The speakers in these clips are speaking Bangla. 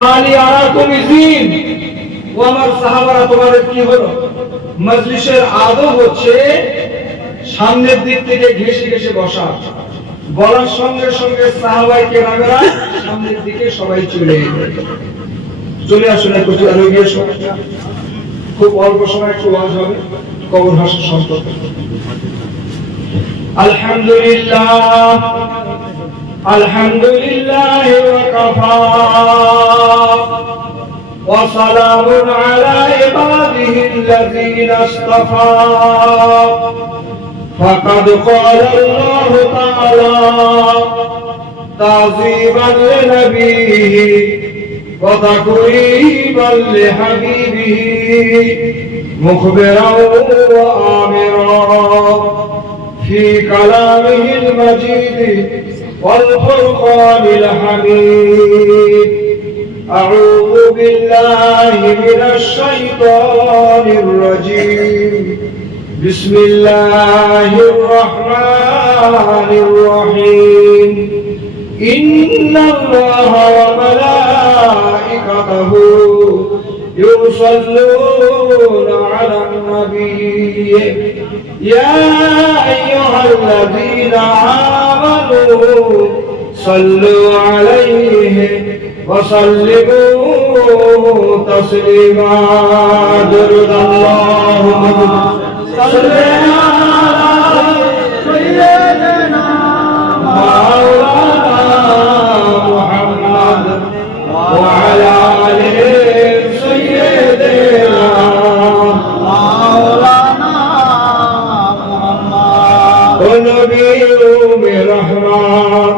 আলী আরাকুম ইজিন, ও আমার সাহাবারা তোমাদের কি হলো? মজলিসের আদব হচ্ছে সামনের দিক থেকে ঘেঁষে ঘেঁষে বসা, বলার সঙ্গে সঙ্গে সাহাবায়ে কেরামেরা সামনের দিকে সবাই চলে আসুন। একটু আরো গিয়ে খুব অল্প সময় একটু ওয়াজ হবে কবর ভাষা সম্পর্কে। আলহামদুলিল্লাহ আলহামদুলিল্লাহ ওয়া কাফা ওয়া সালামুন আলা ইবাদিহিল্লাযীনা ইসতাফা ফাকাদ ক্বালা আল্লাহু তাআলা তাযীবান লিনবিয়িহি ওয়া তাকরীমান লিহাবিবিহি মুখবিরান ওয়া আমিরান في كلامه المجيد والفرقان الحميد. أعوذ بالله من الشيطان الرجيم. بسم الله الرحمن الرحيم. إن الله وملائكته يصلون على النبي يا أيها الذين آمنوا صلوا عليه وسلموا تسليما. درود اللهم صل على سيدنا مولانا محمد وعلى آله سيدنا مولانا नबियों में रहमत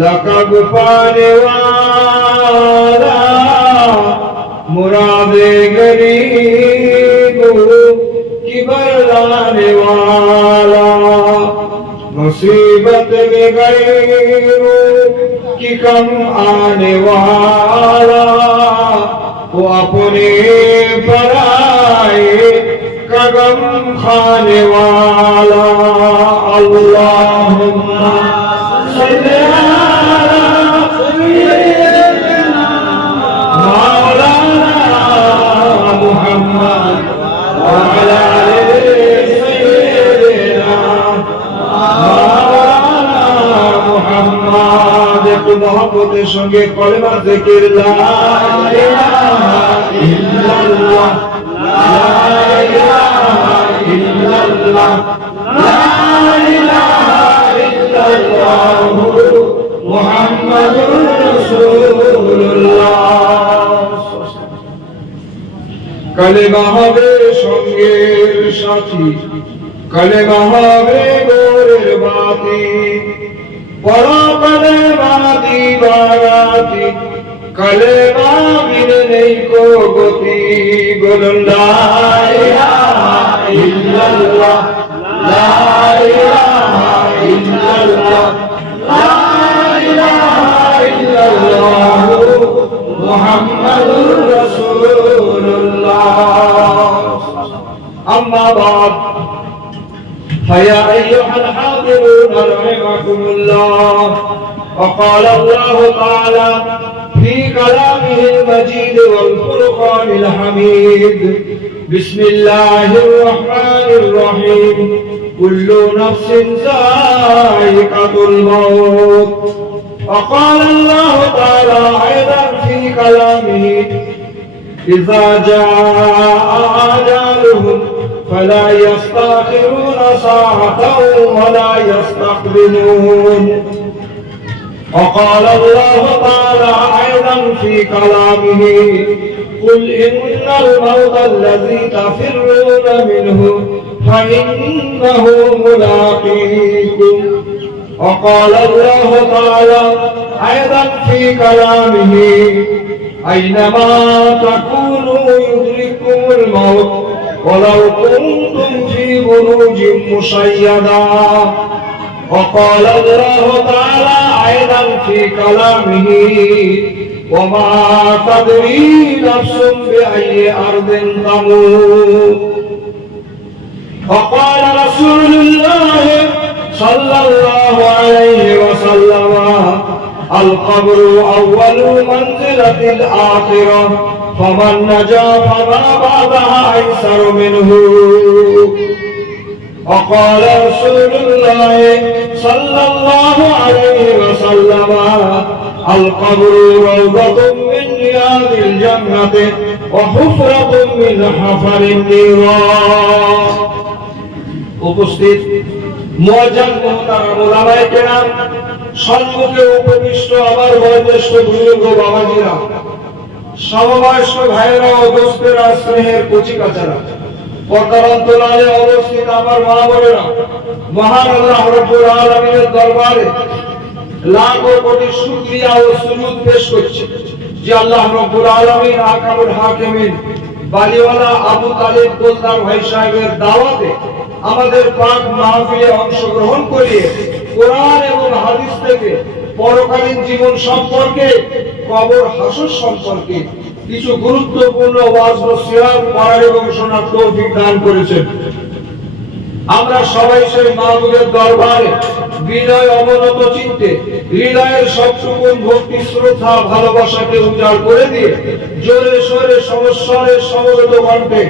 लक़ब पाने वाला मुरादे गरीबों की बरलाने वाला मुसीबत में गरीबों की कम आने वाला वो अपने पराए कदम खाने वाला. अल्लाहुम्मा सल्ली अला सय्यिदिना मौलाना मुहम्मद व अला आलि सय्यिदिना मौलाना मुहम्मद. একটু মহব্বতের সঙ্গে কলেমা জিকির লা ইলাহা ইল্লাল্লাহ লা ইলাহা ইল্লাল্লাহ লা ইলাহা ইল্লাল্লাহ মুহাম্মাদুর রাসূলুল্লাহ. কালেমা হবে সঙ্গের সাথী, কালেমা হবে গোরের বাতি, পড়ো কালেমা দিবারাতি, কালেমা বিনে নেই কো গতি. বলুন লা ইলাহা ইল্লাল্লাহ লা ইলাহা ইল্লাল্লাহ লা ইলাহা ইল্লাল্লাহ মুহাম্মাদুর রাসূলুল্লাহ. আম্মা বাদ فيا أيها الحاضرون رحمكم الله. وقال الله تعالى في كلامه المجيد والفرقان الحميد. بسم الله الرحمن الرحيم. كل نفس ذائقة الموت. وقال الله تعالى أيضا في كلامه إذا جاء أجلهم فلا يستأخرون ساعة ولا يستقدمون. وقال الله تعالى أيضا في كلامه قل إن الموت الذي تفرون منه فإنه ملاقيكم. وقال الله تعالى أيضا في كلامه أينما تكونوا يدرككم الموت ولو كنتم في بروج مشيدة. وقال الله تعالى أيضا في كلامه وما تدري نفس بأي أرض تموت. وقال رسول الله صلى الله عليه وسلم القبر أول منزل منزلة الآخرة فمن نجا فما بعدها أيسر منه. وقال رسول الله صلى الله عليه وسلم القبر روضة من رياض الجنة وحفرة من حفر النيران. উপস্থিত মুআজ্জাম মুহতারাম উলামায়ে কেরাম, সম্মুখে উপবিষ্ট আমার বয়োজ্যেষ্ঠ বুজুর্গ বাবাজিরা, সমবয়স্ক ভাইয়েরা ও দোস্তেরা, স্নেহের কচিকাচারা, পর্দার অন্তরালে অবস্থিত আমার মা বোনেরা, মহান আল্লাহ রাব্বুল আলামিনের দরবারে লাখো কোটি শুকরিয়া ও সুজুদ পেশ করছি যে আল্লাহ রাব্বুল আলামিন আকামুল হাকিমিন বালিওয়ালা আবু তালিব গোলদার ভাই সাহেবের দাওয়াতে আমাদের পাক মাহফিলে অংশগ্রহণ করিয়ে কোরআন এবং হাদিস থেকে পরকালীন জীবন সম্পর্কে, কবর হাসর সম্পর্কে কিছু গুরুত্বপূর্ণ ওয়াজ নসিহত করার এবং শোনার তৌফিক দান করেছেন। আমরা সবাই সেই মাহবুবের দরবারে বিনয় অবনত চিত্তে হৃদয়ের সবটুকুন ভক্তি, শ্রদ্ধা, ভালোবাসাকে উজাড় করে দিয়ে জোরে সোরে সমস্বরে সমবেত কণ্ঠে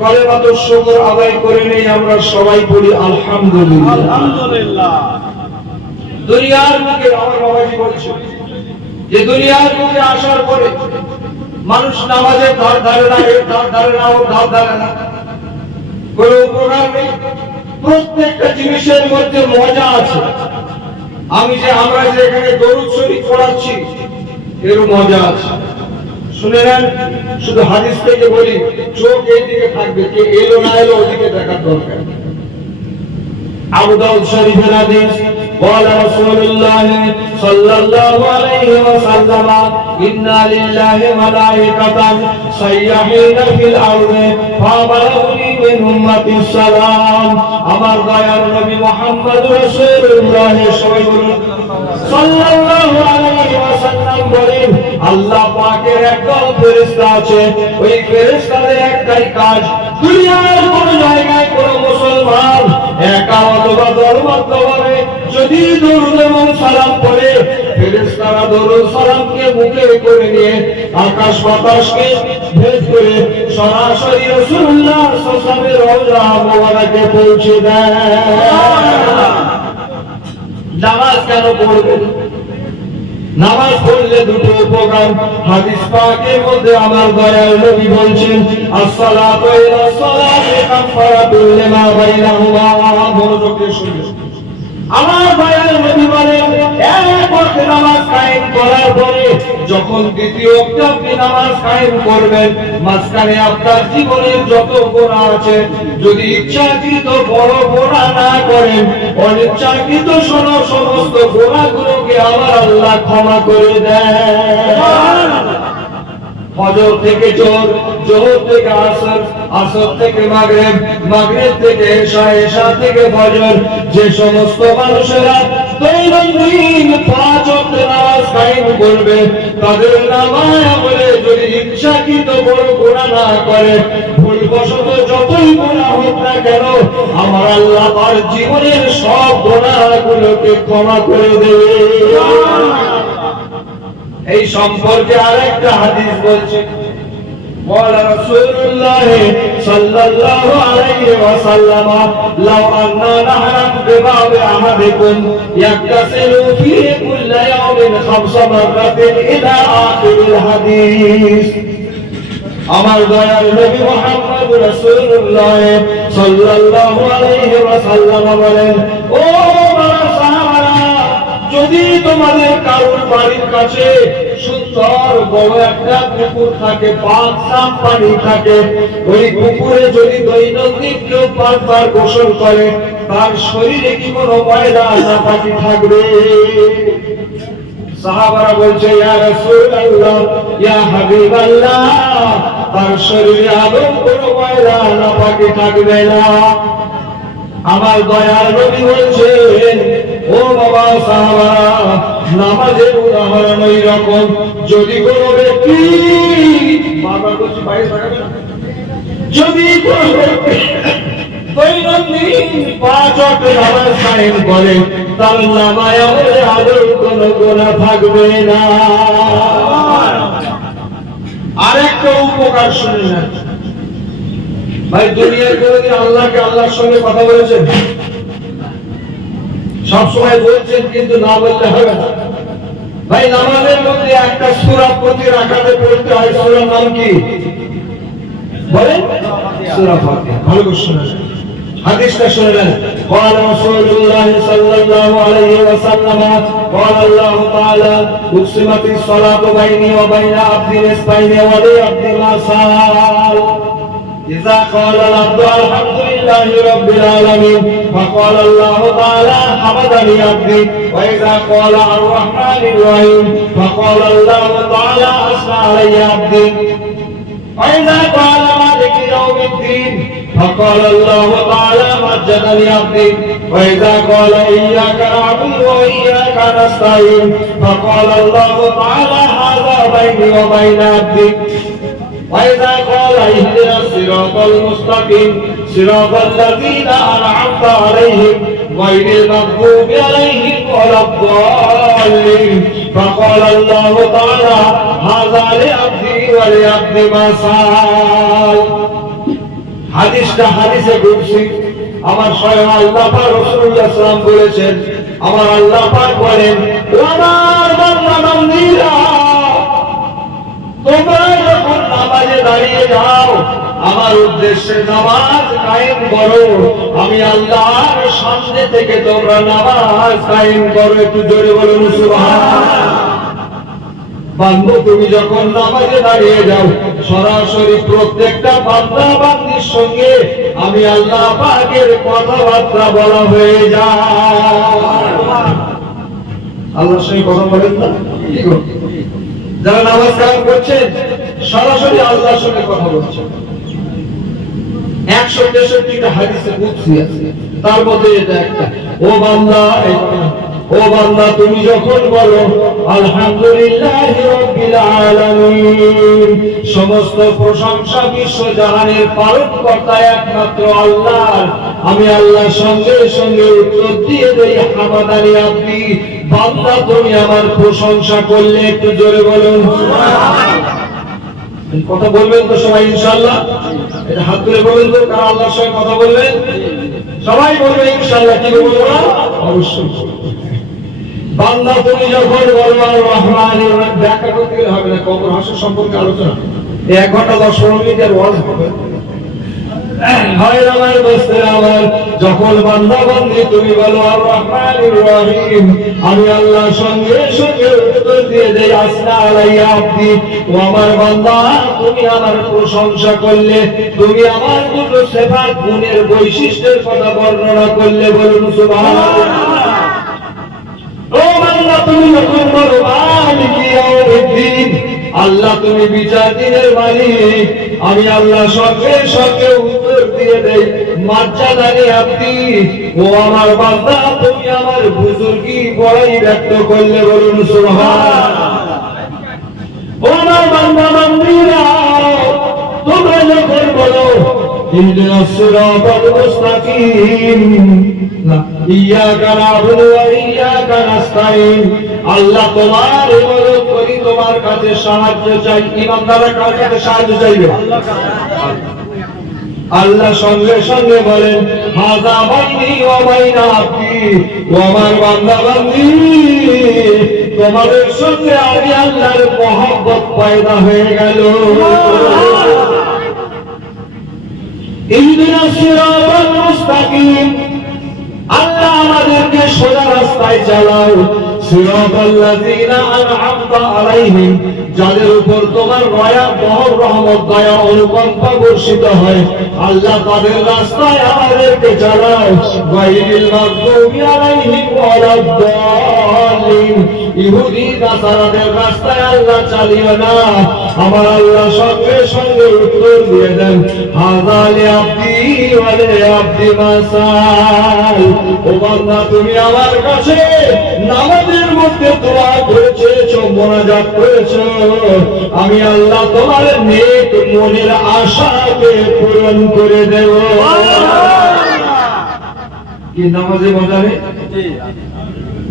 কালেমাতুশ শুকর আদায় করে নেই। আমরা সবাই বলি আলহামদুলিল্লাহ। আলহামদুলিল্লাহ। দুনিয়ার বুকে আমার বাবাজি বলছে যে দুনিয়ার বুকে আসার পরে মানুষ নামাজের ধার ধারে না, এর ধার ধারে না, ওর ধার ধারে না, কোনো উপকার নেই। প্রত্যেকটা জিনিসের মধ্যে মজা আছে। আমরা যে এখানে দরুদ শরীফ পড়াচ্ছি, এর মজা আছে। শুনে নেন, শুধু হাদিস থেকে বলি, চোখ এইদিকে থাকবে, কে এলো না এলো ওদিকে দেখার দরকার। আবু দাউদ শরীফের হাদিস, قال رسول الله صلى الله عليه وسلم إن لله ملائكة سيحين في الأرض فبلغني من أمتي السلام. আমার দয়ার নবী মুহাম্মদ রাসূলুল্লাহ সাল্লাল্লাহু আলাইহি ওয়াসাল্লাম বলেন, আল্লাহ পাকের একদল ফেরেশতা আছে, ওই ফেরেশতাদের একটাই কাজ, দুনিয়ার কোন জায়গায় কোন মুসলমান একা অথবা দলবদ্ধভাবে যদি দরুদ এবং সালাম পড়ে, ফেরেশতারা দরুদ সালামকে মুখে করে নিয়ে আকাশ বাতাসকে ভেদ করে সরাসরি রাসূলুল্লাহ সাল্লাল্লাহু আলাইহি ওয়াসাল্লামের রওজা মোবারকে পৌঁছে দেয়। নামাজ কেন পড়বেন? নামাজ পড়লে দুটো উপকার। হাদিস পাকের মধ্যে আমার দয়াল নবী বলছেন, আসসালাতু ইলা সালাতি কাফারাতুল লিমা বাইনাহুমা। মনোযোগ দিয়ে শুনুন। আমার দয়াল নবী বলেন, এক ওয়াক্ত নামাজ কায়েম করার পরে যখন দ্বিতীয় ওয়াক্তে আপনি নামাজ কায়েম করবেন, মাঝখানে আপনার জীবনের যত গুনাহ আছে, যদি ইচ্ছাকৃত বড় গুনাহ না করেন, অনিচ্ছাকৃত সমস্ত গুনাহগুলোকে আমার আল্লাহ ক্ষমা করে দেন। ফজর থেকে জোহর, জোহর থেকে আসর, আসর থেকে মাগরিব, মাগরিব থেকে ইশা, ইশা থেকে ফজর, যে সমস্ত মানুষেরা দৈনন্দিন 5 ওয়াক্ত নামাজ কায়েম করবে, তাদের নামায় আমলে যদি ইচ্ছাকৃত বড় গুনাহ না করে, ভুলবশত যতই গুনাহ হোক না কেন, আমার আল্লাহ তার জীবনের সব গুনাহগুলোকে ক্ষমা করে দেবে। এই সম্পর্কে আরেকটা হাদিস বলছে, قال رسول الله صلى الله عليه وسلم لو أننا نحن بباب أحدكم يغتسل فيه كل يوم 5 مرات إلى آخر الحديث. আমার দয়াল নবী মুহাম্মদ রাসূলুল্লাহ সাল্লাল্লাহু আলাইহি ওয়াসাল্লাম বলেন, ও আমার সাহাবারা, যদি তোমাদের কারোর বাড়ির কাছে সুন্দর বড় একটা পুকুর থাকে, পাক সাফ পানি থাকে, ওই পুকুরে যদি দৈনন্দিন কেউ 5 বার গোসল করে, তার শরীরে কি কোনো ময়লা নাপাকি থাকবে? সাহাবারা বলছে, ইয়া রাসূলুল্লাহ, ইয়া হাবিবাল্লাহ, তার শরীরে আদৌ কোনো ময়লা নাপাকি থাকবে না। আমার দয়াল নবী বলছেন, ও বাবা সাহাবারা, নামাজের উদাহরণ ওই রকম, যদি কোনো ব্যক্তি, বারবার বলছি বাইরে থাকবে না, যদি কোনো ব্যক্তি দৈনন্দিন 5 ওয়াক্ত নামাজ কায়েম করে, তার নামায় আমলে আদৌ কোনো গুনাহ থাকবে না। আরেকটা উপকার শুনে নেন ভাই। দুনিয়ার কোনদিন আল্লাহকে আল্লাহর সঙ্গে কথা বলেছেন? সব সময় বলছেন, কিন্তু না বললে হবে না ভাই। নামাজের মধ্যে একটা সূরা প্রতি রাকাতে পড়তে হয়। সূরার নাম কি বলেন? সূরা ফাতিহা। ভালো করে শুনুন, হাদিসটা শুনলেন। قال رسول الله صلى الله عليه وسلم قال الله تعالى اقسمت الصلاة بيني وبين عبدي نصفين ولعبدي ما سأل إذا قال العبد الحمد لله رب العالمين فقال الله تعالى حمدني عبدي وإذا قال الرحمن الرحيم فقال الله تعالى أثنى علي عبدي وإذا قال مالك يوم الدين فقال الله تعالى مجدني عبدي وإذا قال إياك نعبد وإياك نستعين فقال الله تعالى هذا بيني وبين عبدي وإذا قال اهدنا الصراط المستقيم صراط الذين أنعمت عليهم غير المغضوب عليهم ولا الضالين فقال الله تعالى هذا لعبدي ولعبدي ما سأل। হাদিসটা হাদিসে কুদসি। আমার স্বয়ং আল্লাহ পাক রাসূলুল্লাহ সাল্লাল্লাহু আলাইহি ওয়াসাল্লাম বলেছেন, আমার আল্লাহ পাক বলেন, ও আমার বান্দা বান্দীরা, তোমরা যখন নামাজে দাঁড়িয়ে যাও, আমার উদ্দেশ্যে নামাজ কায়েম করো। আমি আল্লাহর সামনে থেকে তোমরা নামাজ কায়েম করো। একটু জোরে বলুন সুবহানাল্লাহ। বান্দা, তুমি যখন নামাজে দাঁড়িয়ে যাও, সরাসরি প্রত্যেকটা বান্দা বান্দির সঙ্গে আমি আল্লাহ পাকের কথাবার্তা বলা হয়ে যায়। আল্লাহর সঙ্গে কথা বলেন না? যারা নামাজ কায়েম করছেন, সরাসরি আল্লাহর সঙ্গে কথা বলছেন। 163টা হাদিসে কুদসি আছে, তার মধ্যে এটা একটা। ও বান্দা, তুমি যখন বলো আলহামদুলিল্লাহি রাব্বিল আলামিন, সমস্ত প্রশংসা বিশ্ব জাহানের পালনকর্তা একমাত্র আল্লাহর, আমি আল্লাহর সঙ্গে সঙ্গে উত্তর দিয়ে দেই হামাদানি আব্দি, বান্দা তুমি আমার প্রশংসা করলে। একটু জোরে বলুন কথা বলবেন তো সবাই ইনশাআল্লাহ? এটা হাত তুলে বলবেন তো কারা আল্লাহর সঙ্গে কথা বলবেন? সবাই বলবে ইনশাআল্লাহ। কি বলবো? অবশ্যই। বান্দা তুমি যখন বলো আর রহমানির রহিম, ব্যাখ্যা করতে গেলে হবে না, কবর হাসর সম্পর্কে আলোচনা 1 ঘন্টা 10-15 মিনিটের ওয়াজ হবে। আমার দোস্তেরা আমার, যখন বান্দা বান্দি তুমি বলো আর রহমানির রহিম, আমি আল্লাহর সঙ্গে সঙ্গে উত্তর দিয়ে দেই আসনা আলাইয়া আব্দি, ও আমার বান্দা তুমি আমার প্রশংসা করলে, তুমি আমার দুটো সিফাত গুণের বৈশিষ্ট্যের কথা বর্ণনা করলে। বলুন সুবহানাল্লাহ। ও বান্দা, তুমি যখন বলো মালিকি ইয়াউমিদ্দিন, আল্লাহ তুমি বিচার দিনের মালিক, আমি আল্লাহ সঙ্গে সঙ্গে উত্তর দিয়ে দেই মাজ্জাদানি আব্দি, ও আমার বান্দা তুমি আমার বুজুর্গি বড়াই ব্যক্ত করলে। বলুন সুবহানাল্লাহ। ও আমার বান্দা বান্দীরা, তোমরা যখন বলো ইহদিনাস সিরাতাল মুস্তাকিম, ইয়াকা না'বুদু ওয়া ইয়াকা নাস্তাইন, আল্লাহ তোমার ইবাদত করি, তোমার কাছে সাহায্য চাই। ইমানদাররা কার কাছে সাহায্য চাইবে? আল্লাহ সঙ্গে সঙ্গে বলেন হাযা বাইনি ওয়া বাইনা আব্দি, ও আমার বান্দা বান্দি, তোমাদের সঙ্গে আমি আল্লাহর মহব্বত পয়দা হয়ে গেল। ইহদিনাস সিরাতাল মুস্তাকিম, আল্লাহ আমাদেরকে সোজা রাস্তায় চালাও। সিরাতাল্লাযীনা আন'আমতা আলাইহিম, যাদের উপর তোমার দয়া, রহমত, দয়া, অনুকম্পা বর্ষিত হয়, আল্লাহ তাদের রাস্তায় আমাদেরকে চালাও। গায়রিল মাগদুবি আলাইহিম ওয়ালাদ-দাল্লিন, ইহুদি নাসারাদের রাস্তায় আল্লাহ চালিও না। আমার আল্লাহ সঙ্গে সঙ্গে উত্তর দিয়ে দেন হাযা লিআবদি ওয়া লিআবদি মা সাল। ও বান্দা, তুমি আমার কাছে নামাজের মধ্যে দোয়া করেছো, মোনাজাত করেছো, আমি আল্লাহ তোমার নেক মনের আশাকে পূরণ করে দেব। কি নামাজে মজা নেই?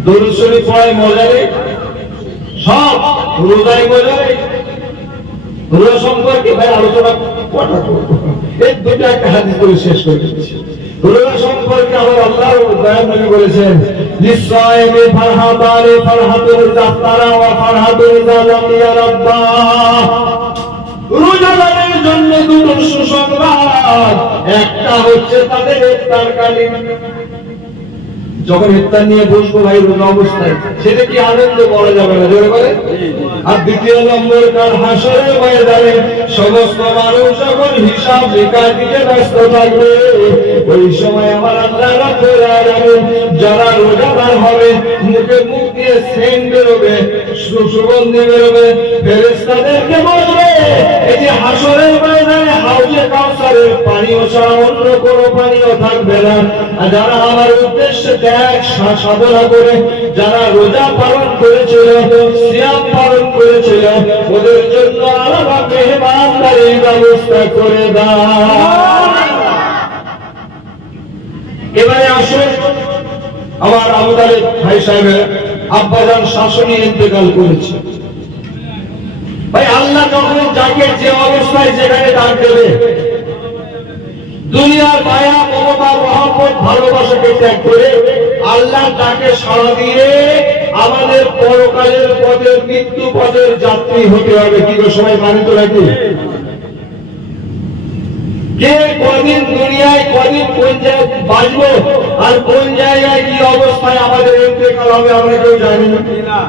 দরুদ শরীফ পড়ায় মজা নেই? সব রোজায় মজা নেই? রোজা সম্পর্কে ভাই আলোচনা কটা করবো, এই দুটো একটা হাদিস করে শেষ করে দিচ্ছি। রোজা সম্পর্কে আমার আল্লাহর দয়াল নবী বলেছেন, লিসাইমি ফারহাতানি, ফারহাতুন জাফতারা ওয়া ফারহাতুন জালামিয়া রাব্বা। রোজাদারের জন্য দুটো সুসংবাদ, একটা হচ্ছে তাদের ইফতারকালীন, যখন ইফতার নিয়ে বসবো ভাই রোজা অবস্থায়, সেটা কি আনন্দ বলা যাবে না, জোরে বলে। আর দ্বিতীয় নম্বর, কাল হাসরের ময়দানে সমস্ত মানুষ যখন হিসাব নিকাশ দিতে ব্যস্ত থাকবে, ওই সময় আমার আল্লাহ রাব্বুল আলামিন যারা রোজাদার হবে, মুখে মুখ দিয়ে সেন্ট বেরোবে, সুগন্ধি বেরোবে, ফেরেশতাদেরকে বলবে, এই যে হাসরের ময়দানে হাউজে কাউসারের পানীয় ছাড়া অন্য কোনো পানীয় থাকবে না। আর যারা আমার উদ্দেশ্যে ত্যাগ সাধনা করে যারা রোজা পালন করেছিল, সিয়াম পালন করেছিল, ওদের জন্য আলাদা মেহমানদারির ব্যবস্থা করে দাও। এবারে আসুন, আমার আবু তালেব ভাই সাহেবের আব্বাজান শাসনী ইন্তেকাল করেছে। ভাই আল্লাহ যখন যাকে যে অবস্থায় যেখানে ডাক দেবে, দুনিয়ার মায়া মমতা মহব্বত ভালোবাসাকে ত্যাগ করে আল্লাহ তাকে সাড়া দিয়ে আমাদের পরকালের পথের মৃত্যু পথের যাত্রী হতে হবে। কি সবাই মানে তো নাকি? কে কদিন দুনিয়ায়, কদিন কোন জায়গায় বাঁচবো আর কোন জায়গায় কি অবস্থায় আমাদের ইন্তেকাল হবে আমরা কেউ জানি না।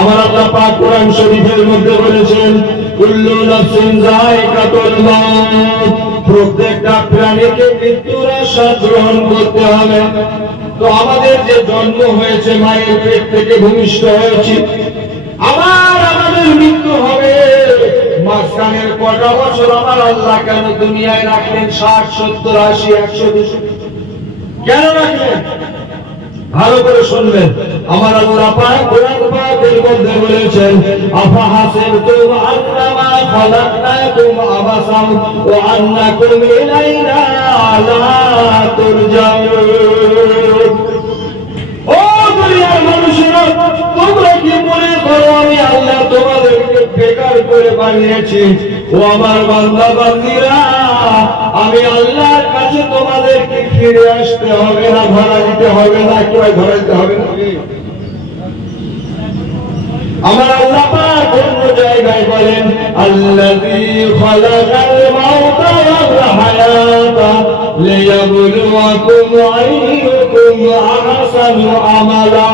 আমার আল্লাহ পাক কোরআন শরীফের মধ্যে বলেছেন, কুল্লু নাফসিন যায়কাতুল মাউত, প্রত্যেকটা প্রাণীকে মৃত্যুর আস্বাদ গ্রহণ করতে হবে। তো আমাদের যে জন্ম হয়েছে, মায়ের পেট থেকে ভূমিষ্ঠ হয়েছি, আমাদের মৃত্যু হবে। মাঝখানের কটা বছর আমার আল্লাহ কেন দুনিয়ায় রাখলেন? 60, 70, 80, 100, 200 কেন রাখলেন? ভালো করে শুনবেন। আমার আল্লাহ পাক কোরআন পাকের মধ্যে বলেছেন, আফাহাসিবতুম আন্নামা খালাকনাকুম আবাসাম ওয়া আন্নাকুম ইলাইনা লা তুরজাউন। ও দুনিয়ার মানুষেরা, তোমরা কি মনে করো আমি আল্লাহ তোমাদেরকে বেকার করে বানিয়েছি? ও আমার বান্দা বান্দীরা, আমি আল্লাহর কাছে তোমাদেরকে ফিরে আসতে হবে না, ধরা দিতে হবে না, কেউ ধরা দিতে হবে না। আমার আল্লাহ পাক অন্য জায়গায় বলেন, আল্লাযী খালাকাল মাউতা ওয়াল হায়াতা লিয়াবলুয়াকুম আইয়ুকুম আহসানু আমালা।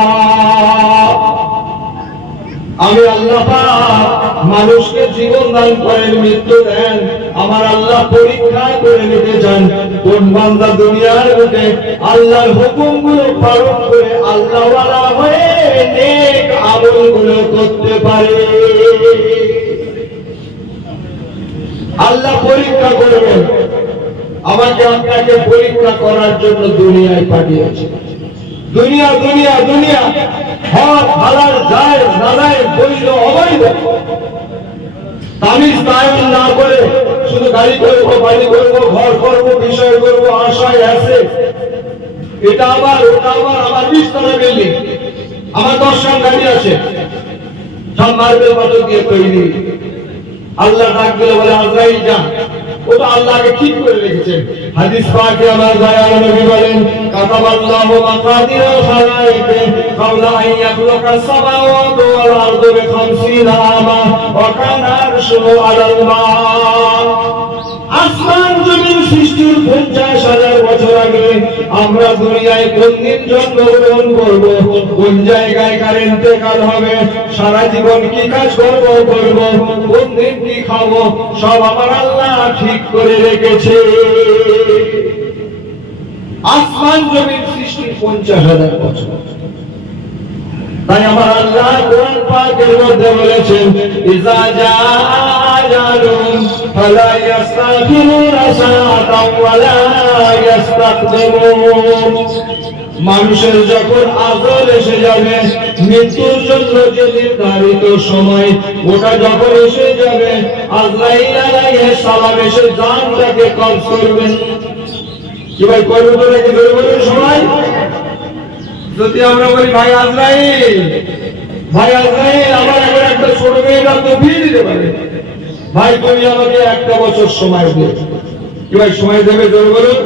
আমি আল্লাহ পাক মানুষকে জীবন দান করেন, মৃত্যু দেন। আমার আল্লাহ পরীক্ষা করে নিতে চান কোন বান্দা দুনিয়ার বুকে আল্লাহর হুকুমগুলো পালন করে আল্লাহওয়ালা হয়ে নেক আমলগুলো করতে পারে। আল্লাহ পরীক্ষা করবেন, আমাকে আপনাকে পরীক্ষা করার জন্য দুনিয়ায় পাঠিয়েছে। দুনিয়া দুনিয়া দুনিয়া, হক হালাল জায়েজ নাজায়েজ বৈধ অবৈধ তামিজ তায়ন না করে শুধু গাড়ি করবো, বাড়ি করবো, ঘর করবো, বিষয় করবো, আশায় আছে, এটা আমার ওটা আমার 20 তলা বিল্ডিং, আমার 10 গাড়ি আছে, সব মার্বেল পাথর দিয়ে তৈরি। আল্লাহ ডাক দিলে বলে, আজরাইল যা। ওটা আল্লাহকে ঠিক করে রেখেছেন। হাদিস পাকে আমার দয়াল নবী বলেন, কাতাবাল্লাহু মাকাদিরাল খালাইকি ক্বাবলা আন ইয়াখলুকাস সামাওয়াতি ওয়াল আরদা বি50 আমা ওয়া কানা আরশুহু আলাল মা। আসমান জমিন সৃষ্টির 50,000 বছর আগে আমরা দুনিয়ায় কোন দিন জন্মগ্রহণ করব, কোন জায়গায় কার ইন্তেকাল হবে, সারা জীবন কি কাজ করব, কোন দিন কি খাবো, সব আমার আল্লাহ ঠিক করে রেখেছে। আসমান জমিন সৃষ্টির 50,000 বছর। তাই আমার আল্লাহ কোরআন পাকের মধ্যে বলেছেন, ইজা জাআ আজালুহুম ফালা ইস্তাখিরুনা সাআতাও ওয়ালা ইস্তাকদিমুন। মানুষের যখন আজল এসে যাবে, মৃত্যুর জন্য যে নির্ধারিত সময়, ওটা যখন এসে যাবে, আজরাইল আলাইহিস সালাম এসে জানটাকে কবজ করবেন। কি ভাই করবে তো নাকি ধরে বলবে সবাই? যদি আমরা বলি ভাই আজরাইল ভাই আজরাইল আমার এখন একটা ছোট মেয়েটা তো বিয়ে দিতে পারে, ভাই তুমি আমাকে একটা বছর সময় দিও। কি ভাই সময় দেবে? জোর বলুন।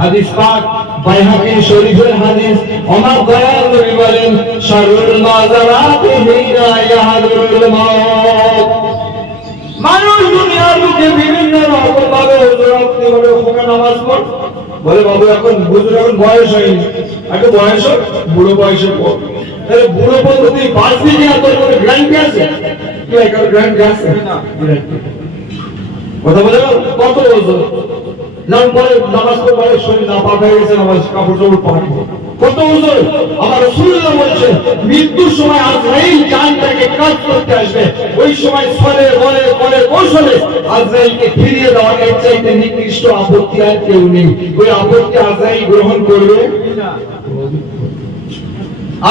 হাদিস পাক বাইহাকী শরীফের হাদিস, আমার দয়াল নবী বলেন শারুল মাযারাতি হিনা ইয়াহদুরুল মাউত। মানুষ দুনিয়ার বুকে বিভিন্ন রকম ভাবে হুজুর আপনি বলে ওখানে নামাজ পড়, বলে বাবু এখন হুজুর এখন বয়স হয়নি, একটু বয়স হোক, বুড়ো বয়সে পড়। তাহলে বুড়ো পদ্ধতি বাঁচবি কিনা, তোর কোনো গ্যারান্টি আছে? কি ভাই কারো গ্যারান্টি আছে? কথা বলে কত ওজন যেমন পরে নামাজ পড়ে পরে শরীর না পাক হয়ে গেছে, নামাজ কাপড় চোপড় পানি কত ওজন। আমার রাসূলুল্লাহ বলেছেন মৃত্যুর সময় আজরাইল জানটাকে কাজ করতে আসবে, ওই সময় ছলে বলে করে কৌশলে আজরাইলকে ফিরিয়ে দেওয়া এর চাইতে নিকৃষ্ট আপত্তি আর কেউ নেই। ওই আপত্তি আজরাইল গ্রহণ করবে না।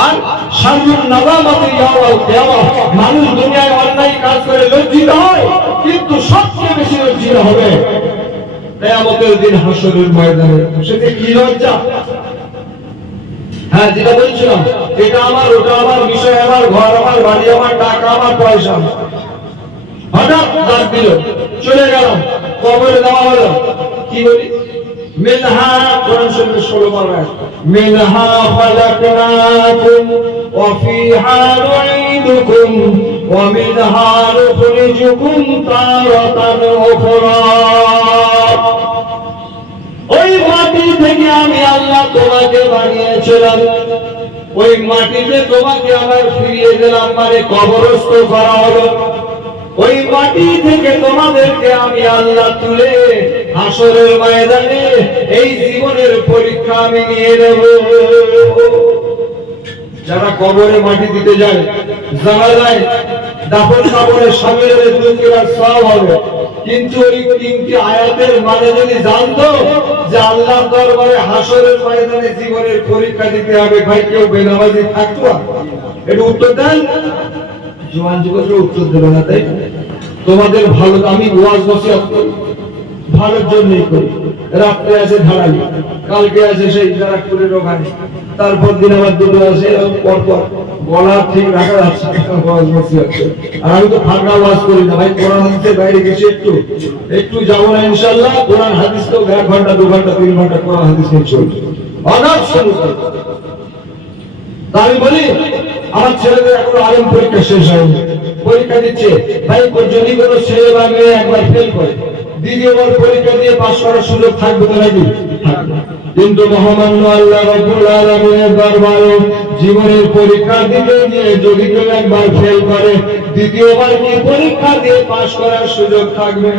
আর শারুল নাযামাতি ইয়াউমাল কিয়ামাহ, মানুষ দুনিয়ায় অন্যায় কাজ করে লজ্জিত হয়, কিন্তু সবচেয়ে বেশি লজ্জিত হবে কিয়ামতের দিন হাসরের ময়দানে। সেটা কি লজ্জা? হ্যাঁ যেটা বলছিলাম, এটা আমার ওটা আমার, বিষয় আমার, ঘর আমার, বাড়ি আমার, টাকা আমার, পয়সা আমার, হঠাৎ ডাক দিল, চলে গেলাম, কবরে দেওয়া হলো। কি বলি? মিনহা, কোরআন শরীফে 16 বার আয়াত, মিনহা খালাকনাকুম ওয়া ফিহা নুঈদুকুম ওয়া মিনহা নুখরিজুকুম তারাতান উখরা। ওই মাটি থেকে আমি আল্লাহ তোমাকে বানিয়েছিলাম, ওই মাটিতে তোমাকে আবার ফিরিয়ে দিলাম, মানে কবরস্থ করা হলো। ওই মাটি থেকে তোমাদেরকে আমি আল্লাহ তুলে হাসরের ময়দানে এই জীবনের পরীক্ষা আমি নিয়ে নেব। যারা কবরে মাটি দিতে যায়, জানা যায় দাফন কাপড়ের সামনে দুঃখের সওয়াব হবে, কিন্তু ওই 3টি আয়াতের মানে যদি জানতো যে আল্লাহর দরবারে হাসরের ময়দানে জীবনের পরীক্ষা দিতে হবে, ভাই কেউ বেনামাজি থাকতো? একটু উত্তর দেন। জওয়ান যুবকরা উত্তর দেবে না, তাই তোমাদের ভালো। আমি ওয়াজ নসিহত করি ভালোর জন্যই করি। রাত্রে আছে ধারালি, কালকে আছে সেই যারাপুরের ওখানে, তারপর দিন আবার দুটো আছে, পরপর গলা ঠিক রাখা যাচ্ছে ওয়াজ নসিহত। আর আমি তো ফাঁকা ওয়াজ করি না ভাই, কোরআন হাদিসের বাইরে গেছে একটু যাবো না ইনশাআল্লাহ। কোরআন হাদিস তো 1 ঘন্টা 2 ঘন্টা 3 ঘন্টা কোরআন হাদিস নিয়ে চলছে, অগাধ শুরু করে। আমি বলি আমার ছেলেদের এখন আলেম পরীক্ষা শেষ হয়নি, পরীক্ষা দিচ্ছে ভাই, যদি কোনো ছেলে বা মেয়ে একবার ফেল করে দ্বিতীয়বার পরীক্ষা দিয়ে পাস করার সুযোগ থাকবে তো নাকি? থাকবে। কিন্তু মহামান্য আল্লাহ রাব্বুল আলামিনের দরবারে জীবনের পরীক্ষা দিতে গিয়ে যদি কেউ একবার ফেল করে, দ্বিতীয়বার কি পরীক্ষা দিয়ে পাস করার সুযোগ থাকবে?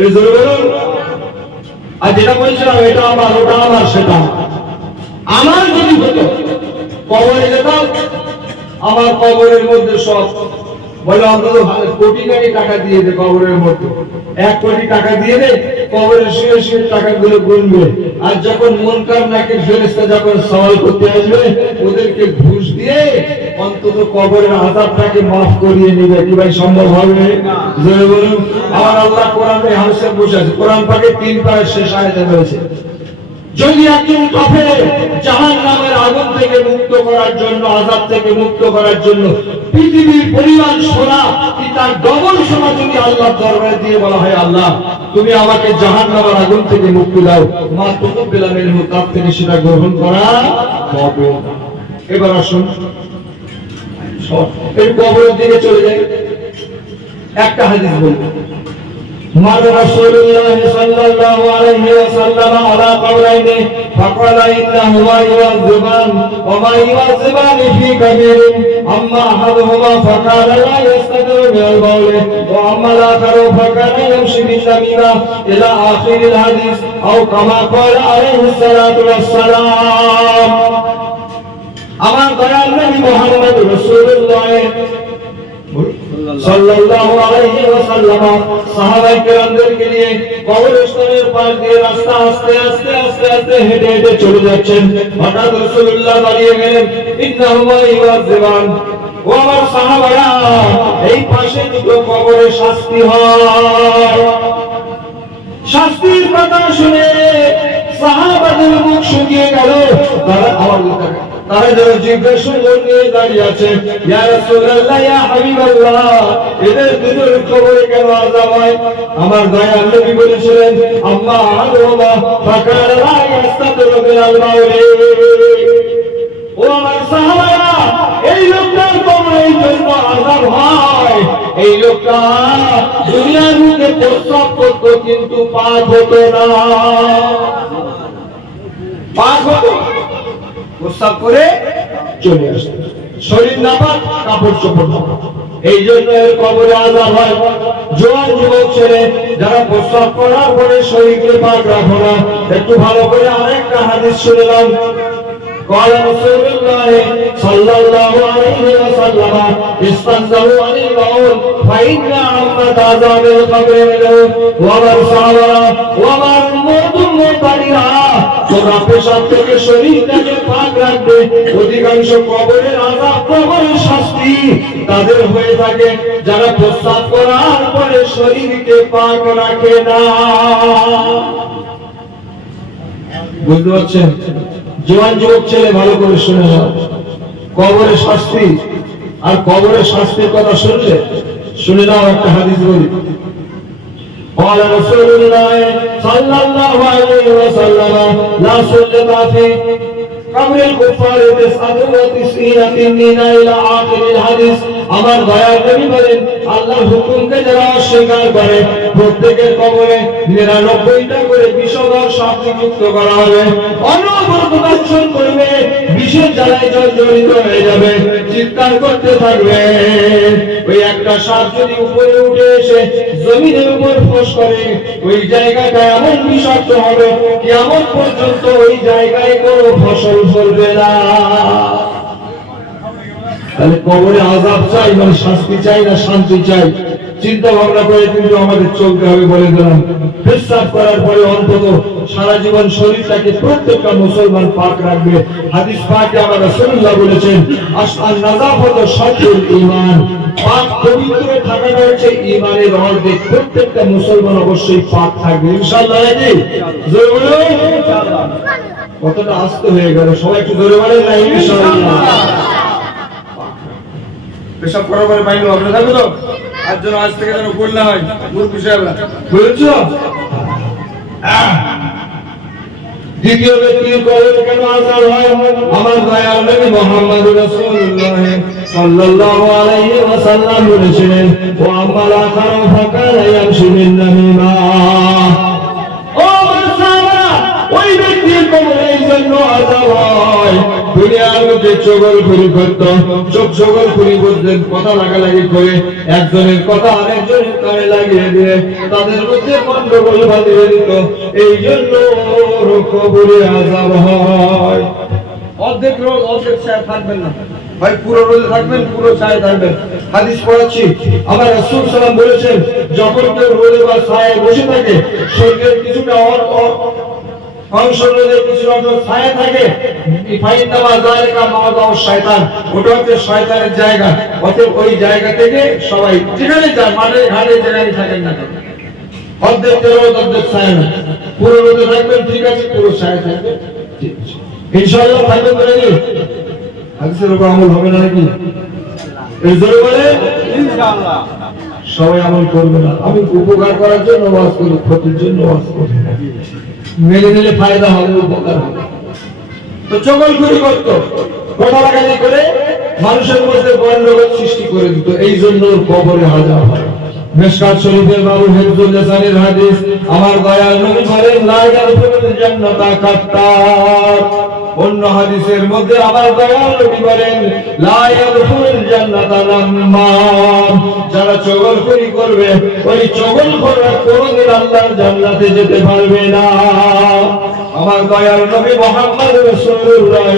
এই জোরে বলুন। আর যেটা বলছিলাম এটা আমার, ওটা আমার, সেটা আমার যদি হতো কবরে যেতাম, আমার কবরের মধ্যে সব বলে অন্তত কোটি কোটি টাকা দিয়ে দে, কবরের মধ্যে 1 কোটি টাকা দিয়ে দে, কবরে শুয়ে শুয়ে টাকাগুলো গুনবে। আর যখন মুনকার নাকির ফেরেশতা যখন সওয়াল করতে আসবে, ওদেরকে ঘুষ দিয়ে অন্তত কবরের আযাবটাকে মাফ করিয়ে নেবে। কি ভাই সম্ভব হবে? জোরে বলুন। আমার আল্লাহ কোরআনে হাদিসে বসে আছে, কোরআন পাকে 3 পারার শেষ আয়াতে রয়েছে, যদি একজন কাফের জাহান্নামের আগুন থেকে মুক্ত করার জন্য, আযাব থেকে মুক্ত করার জন্য পৃথিবীর পরিমাণ সোনা কি তার ডবল সোনা যদি আল্লাহর দরবারে দিয়ে বলা হয়, আল্লাহ তুমি আমাকে জাহান্নামের আগুন থেকে মুক্তি দাও, মা তুকব্বিলা মিনহু, তার থেকে সেটা গ্রহণ করা হবে। এবার আসুন এই কবরের দিকে চলে যাই। একটা হাদিস বলবো, مر رسول الله صلى الله عليه وسلم على قولين فقال إنهما يعذبان وما يعذبان في كبير، أما أحدهما فكان لا يستتر من البول وأما الآخر فكان يمشي بالنميمة إلى آخر الحديث، أو كما قال عليه الصلاة والسلام। আমার দয়াল নবী মুহাম্মদ রাসূলুল্লাহ সাল্লাল্লাহু আলাইহি ওয়াসাল্লাম সাহাবায়ে কেরামদেরকে নিয়ে কবরস্থানের পাশ দিয়ে রাস্তা আস্তে আস্তে আস্তে আস্তে হেঁটে হেঁটে চলে যাচ্ছেন। হঠাৎ রাসূলুল্লাহ দাঁড়িয়ে গেলেন, ইন্নাহুমা ইউআযিবান, ও আমার সাহাবারা, এই পাশে দুটো কবরে শাস্তি হয়। শাস্তির কথা শুনে সাহাবাদের মুখ শুকিয়ে গেল। তারা আওয়াজ তারা যেন জিজ্ঞাসা নিয়ে দাঁড়িয়ে আছে, ইয়া রাসূলুল্লাহ, ইয়া হাবিবাল্লাহ, এদের দুটোর কবরে কেন আযাব হয়? আমার দয়াল নবী বলেছিলেন, আম্মা আদমা ফাকারা লা ইস্তাতিরু বিল মাউলি। ও আমার সাহাবারা, এই লোকটার কবরে এই জন্য আযাব হয়, এই লোকটা দুনিয়ার বুকে প্রস্রাব করত কিন্তু পাক হতো না। পাক হতো, প্রস্রাব করে চলে আসতো, শরীর নাপাক, কাপড় চোপড় নাপাক, এই জন্য এর কবরে আযাব হয়। জোয়ান যুবক ছেলে যারা প্রস্রাব করার পরে শরীরকে পাক রাখো না, একটু ভালো করে আরেকটা হাদিস শুনলাম। قال رسول الله صلى الله عليه وسلم استنزهوا عن البول فإن عمت عذاب القبر منه ومن صبر ومن مطلع। তোমরা পেশাব থেকে শরীরটাকে পাক রাখবে, অধিকাংশ কবরের আযাব, কবরের শাস্তি তাদের হয়ে থাকে যারা প্রস্রাব করার পরে শরীরকে পাক রাখে না। বুঝতে পারছেন? জোয়ান যুবক ছেলে ভালো করে শুনে নাও, কবরের শাস্তি আর কবরের শাস্তির কথা শুনলে শুনে নাও একটা হাদিস বলি। قال رسول الله صلى الله عليه وسلم لا سجد في قبر الكفار 99 تنين الى اخر الحديث। আমার দয়ার নবী বলেন, আল্লাহর হুকুমকে যারা অস্বীকার করে প্রত্যেকের কবরে 99টা করে বিষধর সাপ যুক্ত করা হবে, অনবরত দর্শন করবে, বিষের জ্বালায় জর্জরিত হয়ে যাবে, চিৎকার করতে থাকবে। ওই একটা সাপ যদি উপরে উঠে এসে জমিনের উপর ফোঁস করে, ওই জায়গাটা এমন বিষাক্ত হবে কিয়ামত পর্যন্ত ওই জায়গায় কোনো ফসল ফলবে না। তাহলে কবরে আযাব চাই মানে শাস্তি চাই না শান্তি চাই? চিন্তা ভাবনা করে কিন্তু আমাদের চলতে হবে। বলে দিলাম, পেশাব করার পরে অন্তত সারা জীবন শরীরটাকে প্রত্যেকটা মুসলমান পাক রাখবে। হাদিস পাকে আমার রাসূলুল্লাহ বলেছেন, আল নাযাফাতু শাতরুল ঈমান, পাক পবিত্র থাকাটা হচ্ছে ঈমানের অর্ধেক। প্রত্যেকটা মুসলমান অবশ্যই পাক থাকবে ইনশাআল্লাহ। নাকি জোরে বলুন ইনশাআল্লাহ। কতটা আস্তে হয়ে গেল, সবাই একটু জোরে বলেন না ইনশাআল্লাহ। পেশাব করার পরে বাইরে আপনি থাকবে তো, আর যেন আজ থেকে যেন ভুল না হয়। মুরব্বি সাহেবরা বুঝেছ? দ্বিতীয় ব্যক্তির কবরে কেন আযাব হয়? আমার দয়াল নবী মুহাম্মদ রাসূলুল্লাহ সাল্লাল্লাহু আলাইহি ওয়াসাল্লাম বলেছিলেন, ওয়া আমাল আখারু ফাকানা ইয়ামশি বিন নামিমা। ও সাহাবা, ওই ব্যক্তির কবরে এই জন্য আযাব হয়, দুনিয়ার মধ্যে চগলখড়ি করত, চগলখড়ি করতে কথা লাগালাগি করে একজনের কথা আরেকজনের কানে লাগিয়ে দিয়ে তাদের মধ্যে গন্ডগোল বাঁধিয়ে দিত, এই জন্য কবরে আযাব হয়। অর্ধেক রোজ অর্ধেক ছায়া থাকবেন না ভাই, পুরো রোজে থাকবেন, পুরো ছায়া থাকবেন। হাদিস পড়াচ্ছি, আমার রাসূল সাল্লাল্লাহু আলাইহি ওয়াসাল্লাম বলেছেন, যখন কেউ রোদে বা ছায়ায় বসে থাকে, শরীরের কিছুটা অংশ রোদের কিছু অংশ ছায়া থাকে, ফাইন্নামা যালিকা মাওদাউ শয়তান, ওটা হচ্ছে শয়তানের জায়গা। অতএব ওই জায়গা থেকে সবাই যেখানে যান, মাঠে ঘাটে যেখানে থাকেন না কেন, অর্ধেক রোদ অর্ধেক ছায়া না, পুরো রোদে থাকবেন ঠিক আছে, পুরো ছায়া থাকবে ঠিক আছে ইনশাআল্লাহ। থাকবেন তো নাকি? হাদিসের উপর আমল হবে না নাকি? এই জোরে বলে ইনশাআল্লাহ। সবাই আমল করবে না, আমি উপকার করার জন্য ওয়াজ করি, ক্ষতির জন্য ওয়াজ করি না। মেলে নিলে ফায়দা হবে, উপকার হবে। তো চগলখড়ি করতো, কথা লাগালি করে মানুষের মধ্যে গন্ডগোল সৃষ্টি করে দিত, এই জন্য কবরে আযাব হয়। মিশকাত শরীফের বাবু হিফজুল লিসানের হাদিস, আমার দয়াল নবী বলেন, লা ইয়াদখুলুল জান্নাতা কাত্তার। অন্য হাদিসের মধ্যে আমার দয়াল নবী বলেন, লা ইয়াদখুলুল জান্নাতা নাম্মাম। যারা চগলখড়ি করবে, ওই চগলখড়রা কোনদিন আল্লাহর জান্নাতে যেতে পারবে না। আমার দয়াল নবী মুহাম্মদ রাসূলুল্লাহ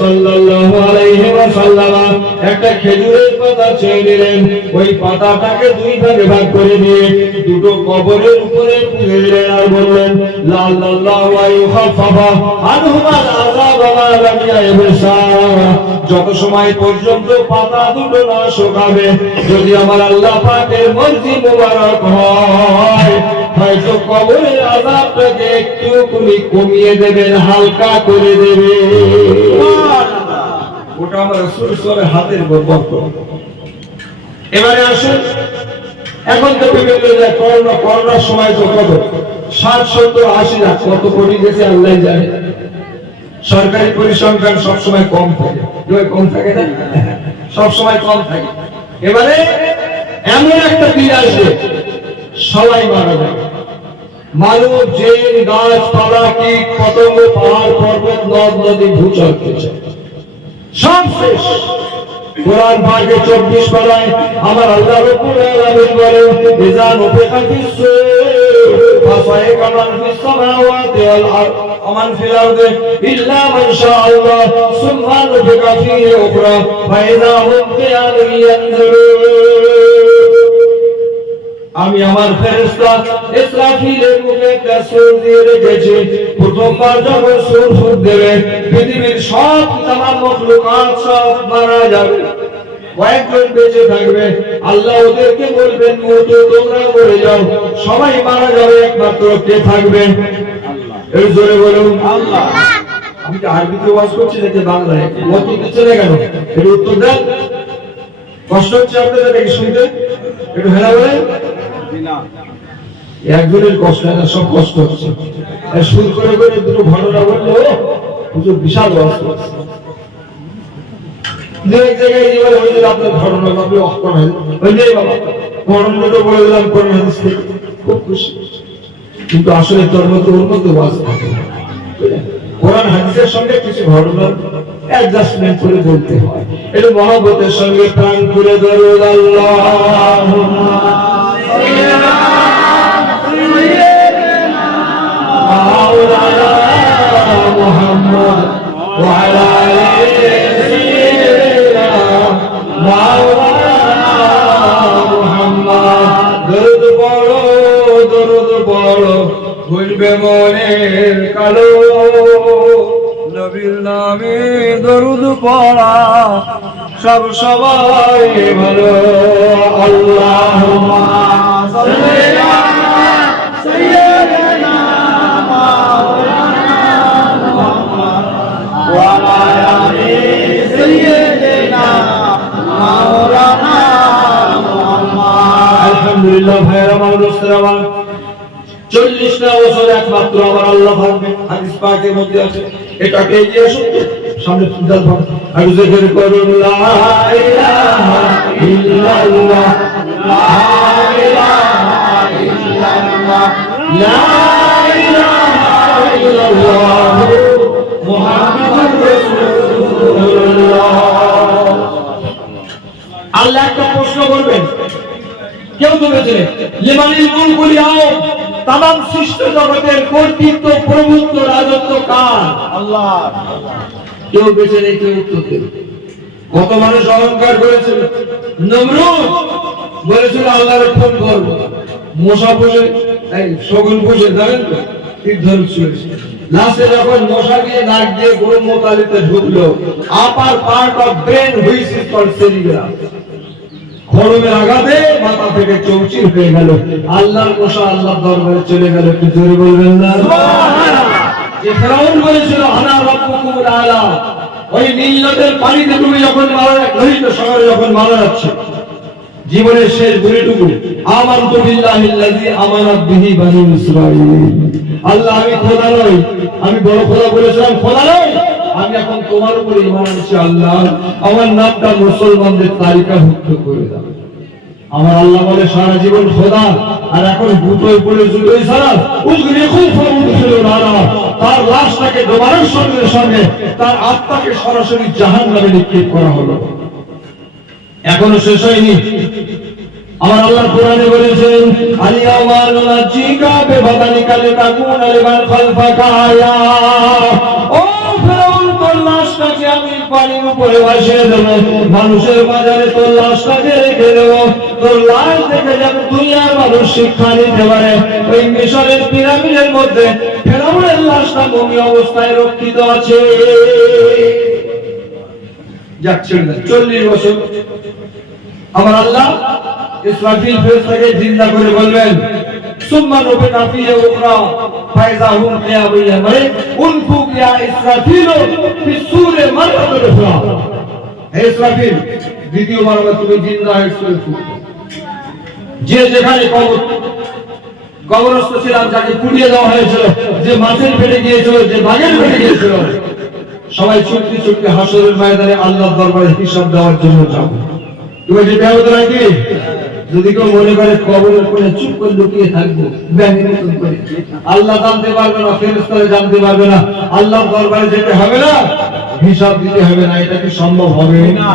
সাল্লাল্লাহু আলাইহি ওয়াসাল্লাম একটা খেজুরের পাতা চেয়ে নিলেন, ওই পাতাটাকে দুই ভাগে ভাগ করে দিয়ে দুটো কবরের উপরে পুঁতে দিলেন আর বললেন, লা লাল্লাহু ওয়া ইউখাফফা আনহুমাল আযাব মা লাম ইয়াবসা। যত সময় পর্যন্ত পাতা দুটো না শুকাবে, যদি আমার আল্লাহ পাকের মর্জি মোবারক হয়, হয়তো কবরের আযাবটাকে একটু কমিয়ে দেবেন, হালকা করে দেবে। ওটা আমার রাসূল সাল্লাল্লাহু হাতের বরকত। এবারে আসুন, এখন তো বিভিন্ন জায়গায় করোনার সময় তো কত 60, 70, 80 লাখ কত কোটি গেছে আল্লাহ জানে। সরকারি পরিসংখ্যান সবসময় কম থাকে, কম থাকে না, সবসময় কম থাকে। এবারে এমন একটা দিন আসবে সবাই মারা যাবে, মানুষ, জিন, গাছপালা, কীট পতঙ্গ, পাহাড় পর্বত, নদ নদী, ভূচর সব শেষ। কোরআন পাকে 24 পারায় আমার আল্লাহ রাব্বুল আলামিন বলেন, ইযা নুফিখা ফিস-সূর ফাসাইকা মান ফিস-সামাওয়াতি ওয়াল আরদ ওয়া মান ফিল আরদি ইল্লা মান শাআল্লাহ সুম্মা নুফিখা ফীহি উখরা ফাইযা হুম কিয়ামুন ইয়ানজুরুন। আমি আমার ফেরেশতা ইসরাফিলের মুখে একটা সূর দিয়ে রেখেছি। প্রথমবার যখন সূর ফুঁক দেবে, পৃথিবীর সব তামাম মাখলুকাত সব মারা যাবে, কয়েকজন বেঁচে থাকবে। আল্লাহ ওদেরকে বলবেন, মতো তোমরা মরে যাও, সবাই মারা যাবে, একমাত্র কে থাকবে? আল্লাহ। এই জোরে বলুন আল্লাহ। আমি কি আরবিতে ওয়াজ করছি নাকি বাংলায়? কত দিচ্ছে না কেন? এর উত্তর দেন। কষ্ট হচ্ছে আপনাদের নাকি শুনতে? একটু হেলা বলেন। একজনের কষ্ট না, সব কষ্ট হচ্ছে। শুরু করে করে দুটো ঘটনা বললো, বিশাল কষ্ট হচ্ছে। এক জায়গায় এবারে হয়ে গেল আপনার ঘটনা, আপনি অক্ষণ হয়ে যায় বাবা ঘটনাটা বলে দিলাম কোরআন হাদিস থেকে, খুব খুশি। কিন্তু আসলে তোর মতো ওর মতো ওয়াজ থাকে, কোরআন হাদিসের সঙ্গে কিছু ঘটনা অ্যাডজাস্টমেন্ট করে বলতে হয়। এটা মহব্বতের সঙ্গে প্রাণ খুলে দরুদ আল্লাহুম্মা সাল্লি আলা মুহাম্মদ ওয়া আলা আলি সাইয়্যিদিনা মাওলানা মুহাম্মদ। দরুদ পড়ো ভুলবে মনের কালো, নবীর নামে দরুদ পড়া সব সবাই ভালো। আল্লাহুম্মা সাল্লি আলা সাইয়্যিদিনা মাওলানা মুহাম্মদ ওয়া আলা আলি সাইয়্যিদিনা মাওলানা মুহাম্মদ। আলহামদুলিল্লাহ ভাইরা আমার, দোস্তরা আমার, 40টা বছর একমাত্র আমার আল্লাহ থাকবে। হাদিস পাকের মধ্যে আছে, এটাকে এগিয়ে আসুন সামনে সুদাল ভাব আর জিকির করুন লা ইলাহা ইল্লাল্লাহ লা ইলাহা ইল্লাল্লাহ লা ইলাহা ইল্লাল্লাহ মুহাম্মাদুর রাসূলুল্লাহ। আল্লাহ একটা প্রশ্ন করবেন, কেউ তো বেঁচে লিমানিল মুলকুল ইয়াউম, তামাম সৃষ্ট জগতের কর্তৃত্ব, প্রভুত্ব, রাজত্ব কার? আল্লাহ। কেউ বেঁচে নেই, কেউ উত্তর দেবে। কত মানুষ অহংকার করেছিল, নমরুদ বলেছিল আল্লাহর ফোন করব, মশা বসে এই শগুন বসে জানেন তো তীর্থল চলেছে। লাস্টে যখন মশা গিয়ে নাক দিয়ে ব্রহ্মতালিতে ঢুকলো, upper part of brain which is called cerebrum, খড়মের আঘাতে মাথা থেকে চৌচির হয়ে গেল। আল্লাহর মশা আল্লাহর দরবারে চলে গেল। কি জোরে বলবেন না সুবহানাল্লাহ। যে ফেরাউন বলেছিল আনা রাব্বুকুমুল আলা, ওই নীল নদের পানিতে ডুবে যখন মারা লোহিত সাগরে যখন মারা যাচ্ছে, জীবনের শেষ বুড়িটুকু আমানতু বিল্লাহিল্লাযী আমানাত বিহি বানু ইসরাঈল, আল্লাহ আমি খোদা নই, আমি বড় খোদা বলেছিলাম খোদা নই, আমি এখন তোমার উপর ঈমান আনছি। আল্লাহ আমার নামটা মুসলমানদের তালিকাভুক্ত করে দাও। আমার আল্লাহ বলে সারা জীবন খোদা, আর এখন বুটোয় পড়ে জুতোই ছাড়া উজরে খুব ছিল না, তার লাশটাকে ডোবানোর সঙ্গে সঙ্গে তার আত্মাকে সরাসরি জাহান্নামে নিক্ষেপ করা হলো। এখনো শেষ হয়নি। আমার আল্লাহ কোরআনে বলেছেন আলিয়াওমা নুনাজ্জিকা বিবাদানিকা লিতাকুনা লিমান খালফাকা আয়া, ও ফেরাউন তোর লাশটাকে আমি পানির উপরে ভাসিয়ে দেব, মানুষের বাজারে তোর লাশটাকে রেখে দেব, তোর লাশ দেখে যাবে দুনিয়ার মানুষ শিক্ষা নিতে পারে। ওই মিশরের পিরামিডের মধ্যে ফেরাউনের লাশটা মমি অবস্থায় রক্ষিত আছে। যাচ্ছে 40 বছর আমার আল্লাহ ইসরাফিল ফেরেশতাকে জিন্দা করে বলবেন সুম্মা নুফিখা ফীহি উখরা ফাইযা হুম কিয়ামুন, মানে উনফুক ইয়া ইসরাফিল ফিস-সূরি মাররাতান উখরা, হে ইসরাফিল, দ্বিতীয় মারবে তুমি জিন্দা হয়ে যে যেখানে কবরস্থ ছিলাম, যাকে পুড়িয়ে দেওয়া হয়েছিল, যে মাছের পেটে গিয়েছিল, যে বাঘের পেটে গিয়েছিল, সবাই ছুটতে ছুটতে হাসরের ময়দানে আল্লাহর দরবারে হিসাব দেওয়ার জন্য যাবো। তুমি যে ব্যবহার নাকি যদি কেউ মনে করে কবরের কোণে চুপ করে লুকিয়ে থাকবো, আল্লাহ জানতে পারবে না, ফেরেশতারা জানতে পারবে না, আল্লাহর দরবারে যেতে হবে না, হিসাব দিতে হবে না, এটা কি সম্ভব হবে না?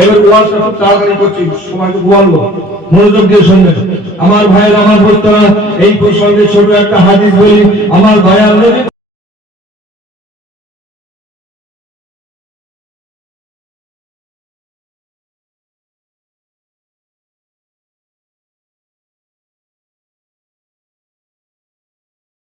এবার ওয়াজটা খুব তাড়াতাড়ি করছি, সময়টা বলবো, মনোযোগ দিয়ে শুনবেন আমার ভাইয়ের, আমার বলতো এই প্রসঙ্গে ছোট একটা হাদিস বলি। আমার ভাই